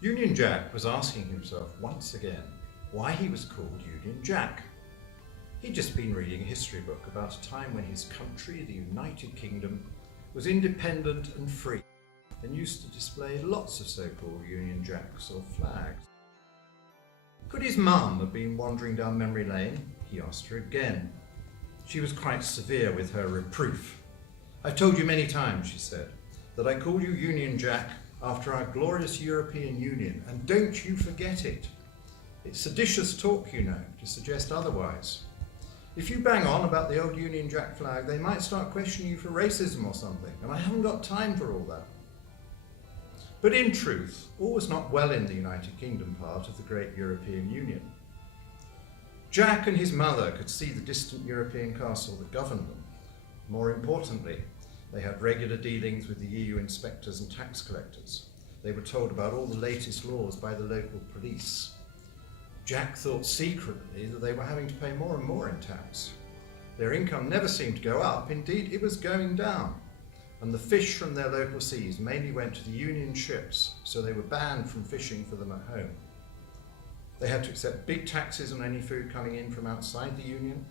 Union Jack was asking himself once again why he was called Union Jack. He'd just been reading a history book about a time when his country, the United Kingdom, was independent and free and used to display lots of so-called Union Jacks or flags. Could his mum have been wandering down memory lane? He asked her again. She was quite severe with her reproof. "I've told you many times," she said, "that I called you Union Jack after our glorious European Union, and don't you forget it. It's seditious talk, you know, to suggest otherwise. If you bang on about the old Union Jack flag, they might start questioning you for racism or something, and I haven't got time for all that." But in truth, all was not well in the United Kingdom part of the great European Union. Jack and his mother could see the distant European castle that governed them. More importantly, they had regular dealings with the EU inspectors and tax collectors. They were told about all the latest laws by the local police. Jack thought secretly that they were having to pay more and more in tax. Their income never seemed to go up, indeed it was going down. And the fish from their local seas mainly went to the Union ships, so they were banned from fishing for them at home. They had to accept big taxes on any food coming in from outside the Union.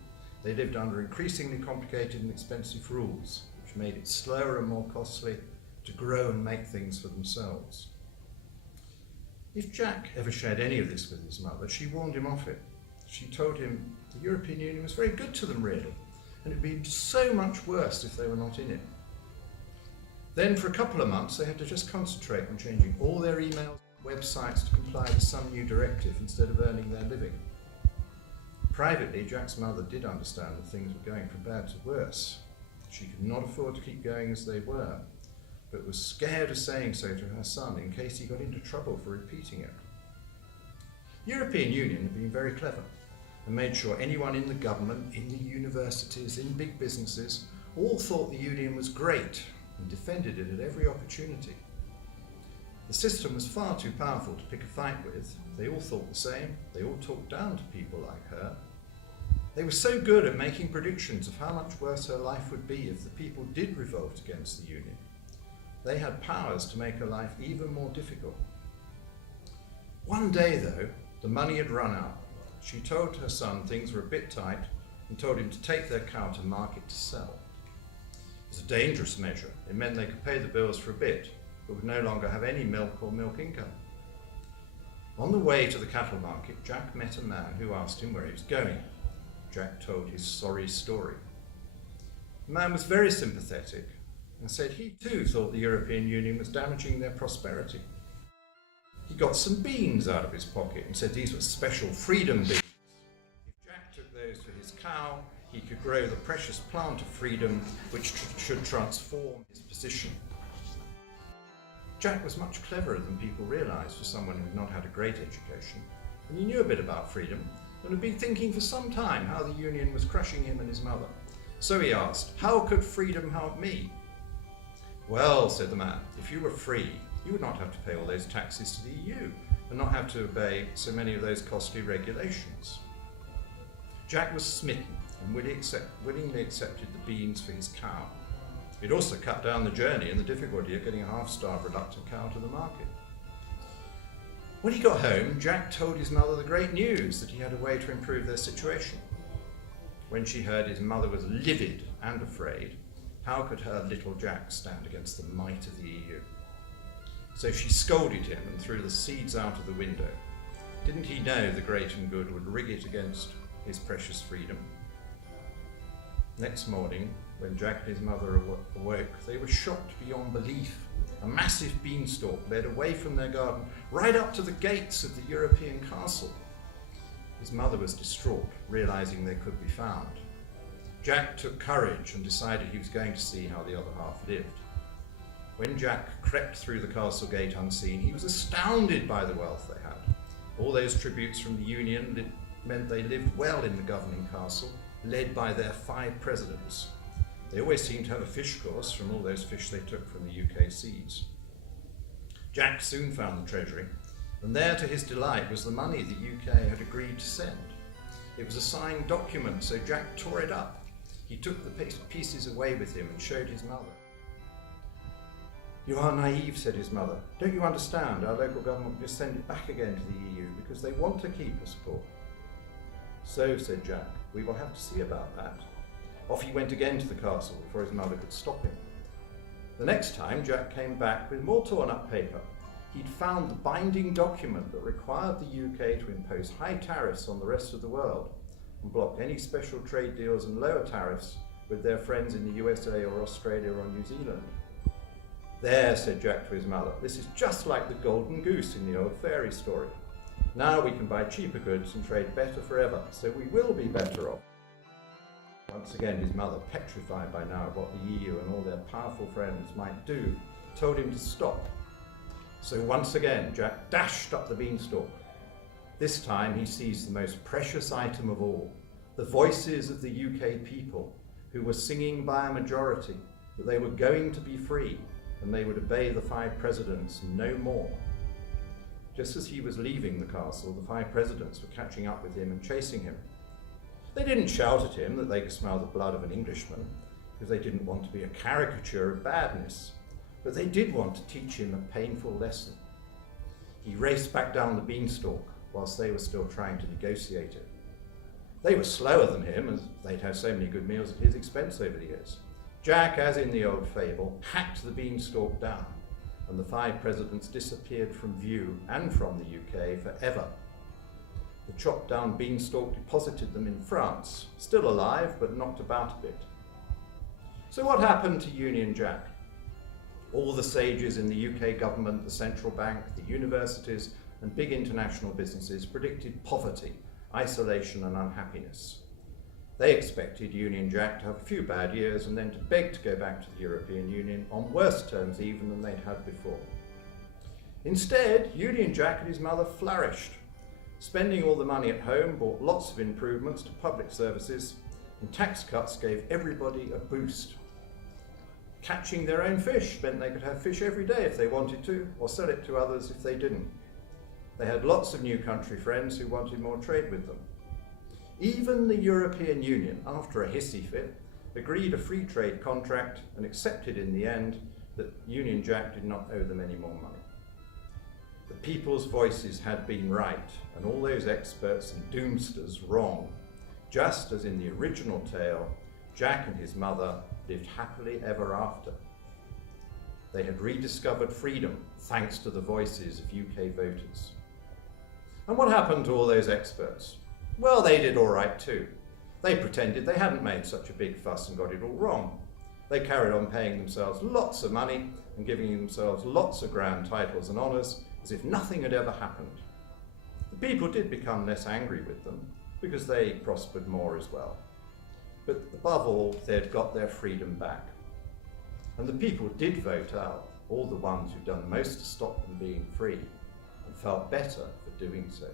They lived under increasingly complicated and expensive rules, which made it slower and more costly to grow and make things for themselves. If Jack ever shared any of this with his mother, she warned him off it. She told him the European Union was very good to them, really, and it would be so much worse if they were not in it. Then for a couple of months they had to just concentrate on changing all their emails and websites to comply with some new directive instead of earning their living. Privately, Jack's mother did understand that things were going from bad to worse. She could not afford to keep going as they were, but was scared of saying so to her son in case he got into trouble for repeating it. The European Union had been very clever and made sure anyone in the government, in the universities, in big businesses, all thought the Union was great and defended it at every opportunity. The system was far too powerful to pick a fight with. They all thought the same. They all talked down to people like her. They were so good at making predictions of how much worse her life would be if the people did revolt against the Union. They had powers to make her life even more difficult. One day, though, the money had run out. She told her son things were a bit tight and told him to take their cow to market to sell. It was a dangerous measure. It meant they could pay the bills for a bit, but would no longer have any milk or milk income. On the way to the cattle market, Jack met a man who asked him where he was going. Jack told his sorry story. The man was very sympathetic and said he too thought the European Union was damaging their prosperity. He got some beans out of his pocket and said these were special freedom beans. If Jack took those for his cow, he could grow the precious plant of freedom which should transform his position. Jack was much cleverer than people realised for someone who had not had a great education, and he knew a bit about freedom and had been thinking for some time how the Union was crushing him and his mother. So he asked, "How could freedom help me?" "Well," said the man, "if you were free, you would not have to pay all those taxes to the EU and not have to obey so many of those costly regulations." Jack was smitten and willingly accepted the beans for his cow. It also cut down the journey and the difficulty of getting a half-starved reluctant cow to the market. When he got home, Jack told his mother the great news that he had a way to improve their situation. When she heard his mother was livid and afraid, how could her little Jack stand against the might of the EU? So she scolded him and threw the seeds out of the window. Didn't he know the great and good would rig it against his precious freedom? Next morning, when Jack and his mother awoke, they were shocked beyond belief. A massive beanstalk led away from their garden, right up to the gates of the European castle. His mother was distraught, realising they could be found. Jack took courage and decided he was going to see how the other half lived. When Jack crept through the castle gate unseen, he was astounded by the wealth they had. All those tributes from the Union meant they lived well in the governing castle, led by their 5 presidents. They always seemed to have a fish course from all those fish they took from the UK seas. Jack soon found the treasury, and there to his delight was the money the UK had agreed to send. It was a signed document, so Jack tore it up. He took the pieces away with him and showed his mother. "You are naive," said his mother. "Don't you understand? Our local government will just send it back again to the EU because they want to keep us poor." "So," said Jack, "we will have to see about that." Off he went again to the castle before his mother could stop him. The next time, Jack came back with more torn-up paper. He'd found the binding document that required the UK to impose high tariffs on the rest of the world and block any special trade deals and lower tariffs with their friends in the USA or Australia or New Zealand. "There," said Jack to his mother, "this is just like the golden goose in the old fairy story. Now we can buy cheaper goods and trade better forever, so we will be better off." Once again, his mother, petrified by now of what the EU and all their powerful friends might do, told him to stop. So once again, Jack dashed up the beanstalk. This time he seized the most precious item of all, the voices of the UK people, who were singing by a majority that they were going to be free and they would obey the 5 presidents no more. Just as he was leaving the castle, the 5 presidents were catching up with him and chasing him. They didn't shout at him that they could smell the blood of an Englishman, because they didn't want to be a caricature of badness, but they did want to teach him a painful lesson. He raced back down the beanstalk whilst they were still trying to negotiate it. They were slower than him, as they'd had so many good meals at his expense over the years. Jack, as in the old fable, hacked the beanstalk down, and the 5 presidents disappeared from view and from the UK forever. The chopped down beanstalk deposited them in France, still alive but knocked about a bit. So what happened to Union Jack? All the sages in the UK government, the central bank, the universities and big international businesses predicted poverty, isolation and unhappiness. They expected Union Jack to have a few bad years and then to beg to go back to the European Union on worse terms even than they'd had before. Instead, Union Jack and his mother flourished. Spending all the money at home bought lots of improvements to public services, and tax cuts gave everybody a boost. Catching their own fish meant they could have fish every day if they wanted to, or sell it to others if they didn't. They had lots of new country friends who wanted more trade with them. Even the European Union, after a hissy fit, agreed a free trade contract and accepted in the end that Union Jack did not owe them any more money. The people's voices had been right, and all those experts and doomsters wrong. Just as in the original tale, Jack and his mother lived happily ever after. They had rediscovered freedom thanks to the voices of UK voters. And what happened to all those experts? Well, they did all right too. They pretended they hadn't made such a big fuss and got it all wrong. They carried on paying themselves lots of money and giving themselves lots of grand titles and honours as if nothing had ever happened. The people did become less angry with them because they prospered more as well. But above all, they'd got their freedom back. And the people did vote out all the ones who'd done most to stop them being free and felt better for doing so.